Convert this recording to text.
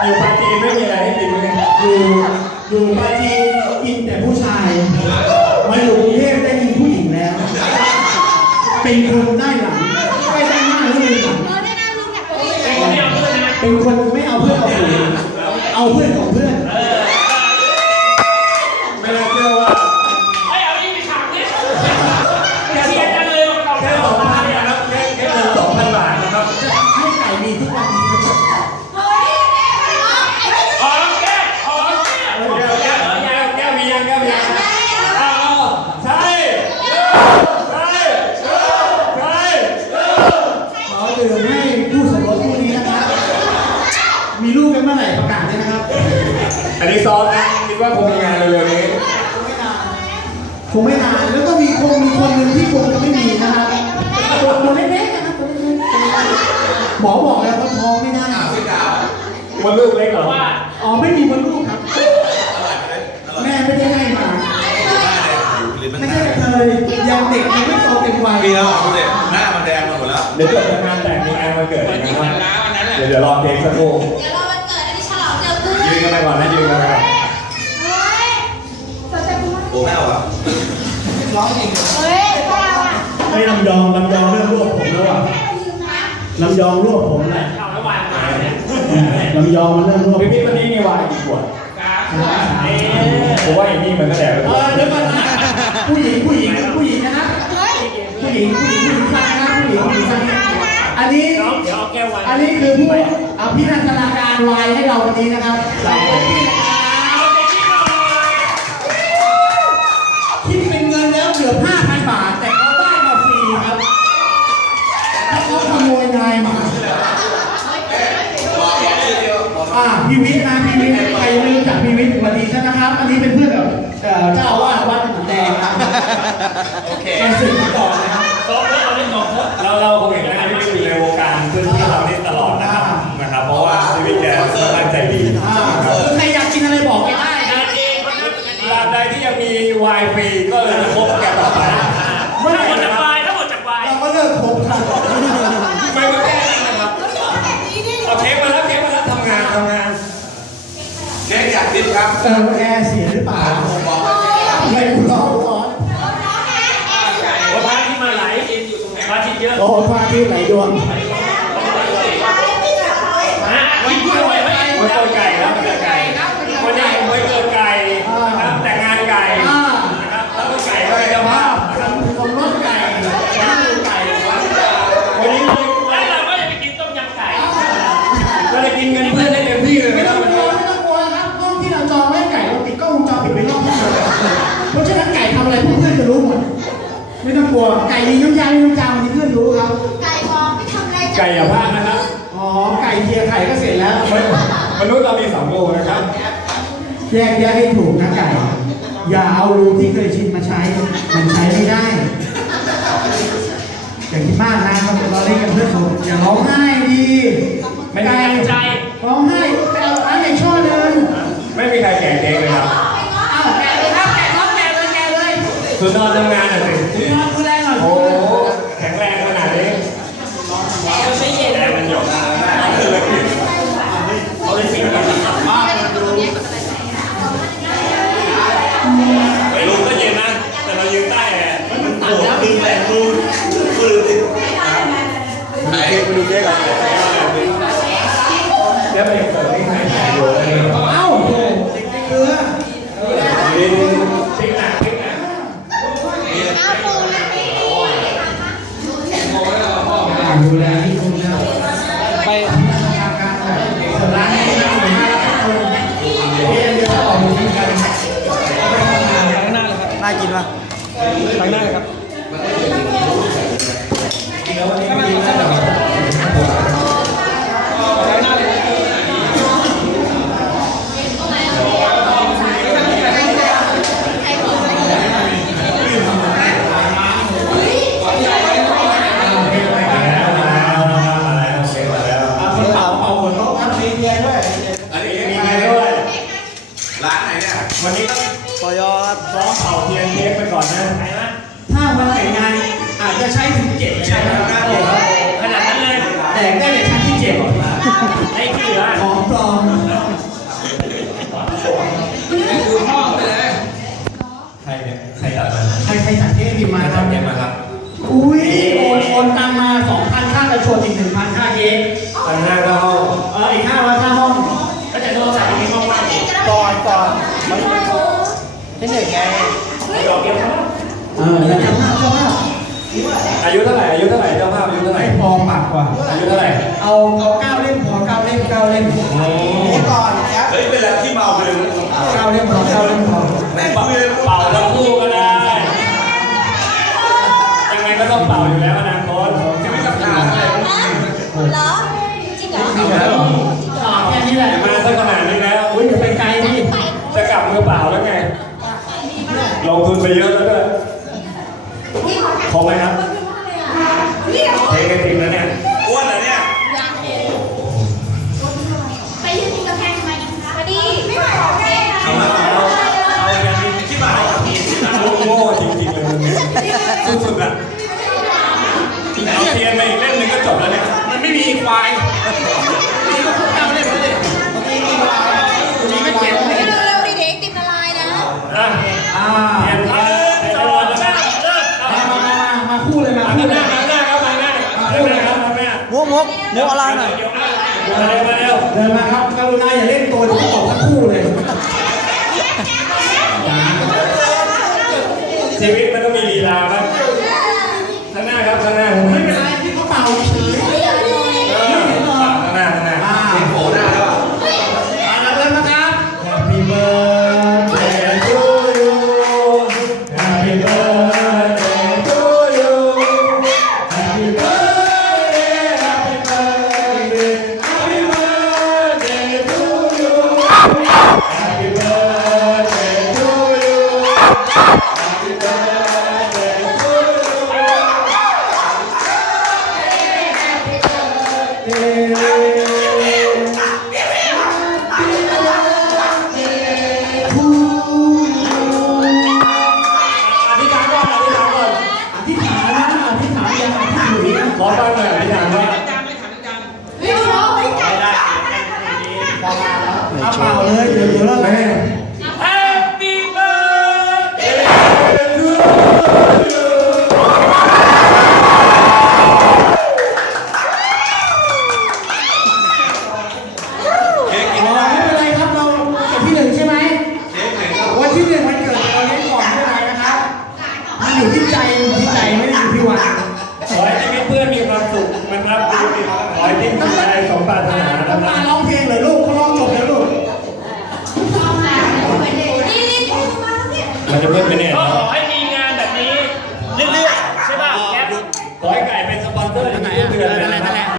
อยู่ปาจีนไม่มีอะไรให้กินเลยอยู่อยู่ปาจีนกินแต่ผู้ชายมาอยู่กรุงเทพได้กินผู้หญิงแล้ว เป็นคนได้หลังไม่ได้หน้าแล้วมีหลังเออได้นะลุงอยากไปเป็นคนไม่เอาเพื่อนเอาฝูงเอาเพื่อนของเพื่อน ไม่น่าเชื่อว่า ไอ้เอานี่ไปฉากเนี่ยเชียร์จังเลยว่าเรา แค่ ได้ ส อ อ องก พั มาน เนี่ย นะครับแค่แค่เงินสองพันบาทนะครับ ให้ไก่มีทุกวันนี้นะครับ เฮ้ย อ๋อแก้อ๋อแก้ แก้วแก้วแก้วแก้วมียังแก้วมียังอ้าวใช่ใช่ใช่ ขอดื่มให้ผู้สมรสคู่นี้นะครับ มีลูกกันเมื่อ ไหร่ประกาศด้วยนะครับ อันนี้ซ้อมนะคิดว่าคงมีงานเร็วๆนี้ คงไม่นานแล้วก็มีคงมีคนหนึ่งที่คงจะไม่มีนะครับตัวตัวเล็กๆนะครับตัวเล็กๆหมอบอกแล้วว่าท้องไม่ได้มันลูกเล็กเหรอว่าอ๋อไม่มีมดลูกครับ แม่ไม่ได้ให้มาไม่ใช่กระเทยยังเด็กยังไม่โตเต็มวัยมีแล้วอะคุณเด็กหน้ามันแดงมาหมดแล้ว เดี๋ยวเกิดงานแต่งมีงานวันเกิดนะครับเดี๋ยวเดี๋ยวรอเค้กสักครู่ เฮ้ยพวกเราอะไม่ลำยองลำยองเริ่มรวบผมแล้วอะยืมนะลำยองรวบผมแหละเอาแล้ววางมาเนี่ยลำยองมันเริ่มรวบพี่พี่วันนี้มีวายกี่ขวดเอ๊ะผมว่าอย่างนี้เหมือนกระแดดเลยเออเดี๋ยวก่อนนะผู้หญิงผู้หญิงผู้หญิงนะครับเฮ้ยผู้หญิงผู้หญิงผู้หญิงฟังนะครับผู้หญิงผู้หญิงฟังนะอันนี้น้องเดี๋ยวเอาแก้ววางอันนี้คือผู้อภินันทนาการวายให้เราวันนี้นะครับ ครับ อันนี้เป็นเพื่อนกับเอ่อเจ้าอาวาสวัดหนองแดงครับโอเคเป็นสื่อมาก่อนนะครับสองแล้วเอาเล่นสองคนเราเราคงเห็นนะครับที่อยู่ในวงการพื้นที่เรานี่ตลอดนะครับนะครับ เพราะว่าชีวิตแกตั้งใจดีอ่าใครอยากกินอะไรบอกแกได้งานะนเองคนนั้นงานเอตรางบใดที่ยังมีว ครับเออแอร์เสียหรือเปล่าบอกว่าไม่กูร้อนร้อนว่าพระที่มาไหลเอ็นอยู่ตรงไหนพระที่เยอะโอ้โหพระอาที่ไหลดวง ไม่ต้องกลัวไก่ยิงน้ำยายิงน้ำจางวันนี้เพื่อนรู้ครับ ไก่บอกไม่ทำอะไรไก่อย่าพลาดนะครับ อ๋อ ไก่เคลียร์ไข่ก็เสร็จแล้ว มนุษย์เรามีสองโลนะครับ แยกแยกให้ถูกนะไก่ อย่าเอารูที่เคยชินมาใช้ มันใช้ไม่ได้ อย่างที่บ้านนะครับเราเล่นกันเพื่อนผมอย่าร้องไห้ดีไม่ได้ไก่ใจ ร้องไห้ สุดยอดทำงานอะสินอนดูแลหน่อยโอ้ ทางหน้าเลยครับ ถ้าวันแต่งงานอาจจะใช้ถึงเจ็ดใช่ไนมครับขนาดนั้นเลยแต่งได้แต่ชั้นที่เจ็ดไอ้ที่เหลือของปลอมดูห้องเลยใครเนี่ใครตัดมาใครใครสั่งเทพิมมาครับเนี่มาครับอุ้ยโอนโอนตังมาสองพันค่าประชวนอีกหนึ่งพันค่าเค้กพันห้าห้องเอออีกห้าร้อยค่าห้องก็จะโดนใส่ในห้องก่อนก่อนไม่หนึ่งไงดอกเดียว เออแล้วเจ้าภาพเจ้าภาพอายุเท่าไหร่อายุเท่าไหร่เจ้าภาพอายุเท่าไหร่ไม่พอปากกว่า อายุเท่าไหร่เอาเอาเก้าเล่มพอเก้าเล่มเก้าเล่มก่อนครับเฮ้ยเวลาที่เมาไปเลยเก้าเล่มพอเก้าเล่มพอแม่งคุยเลยเป่าทั้งคู่ก็ได้ยังไงก็ต้องเป่าอยู่แล้วอนาคตจะไม่กับทางเลยเหรอจริงเหรอนี่เหรอต่อแค่นี้แหละมาสักขนาดนี้แล้วอุ้ยอย่าไปไกลดิจะกลับมือเปล่าแล้วไงลงทุนไปเยอะแล้วด้ วยครบไหมครับเทคกันจริงแล้วเนี่ยอ้วนเหรอเนี่ยไปยืนกินกาแฟทำไมคะพอดีไม่ไหวหรอกแม่เอามาเอาเอาอย่างนี้ที่มาเอาทีมโง่จริงๆเลยมึงเนี่ยสุดๆอะเอาเทียนมาอีกเล่มหนึงก็จบแล้วเนี่ยมันไม่มีควายเก้าเล่มแล้วดิมีไม่เจ็ดเลย เร็วๆดิเด็กติดละลายนะ อะ อ่า เทียนมา สองสามเลิก มามามามาคู่เลยมา มา คู่ ห เล น้าย มาหน้าครับมา หน้ามาหน้าครับมาหน้ามุกมุกมุกอะไรหน่อยเดี๋ยวมาเร็วมาเร็วเดินมาครับกรุณาอย่าเล่นตัวที่ตกทั้งคู่เลยชีวิตมันต้องมีลีลาบ้างข้างหน้าครับข้างหน้า ไม่ทันจำเฮ้ยน้องไม่ใจเอาเปล่าเลยเดี๋ยวเดี๋ยวเราแม่ ทิ้งสิ่งใดสมปรารถนานะคต้รัองบ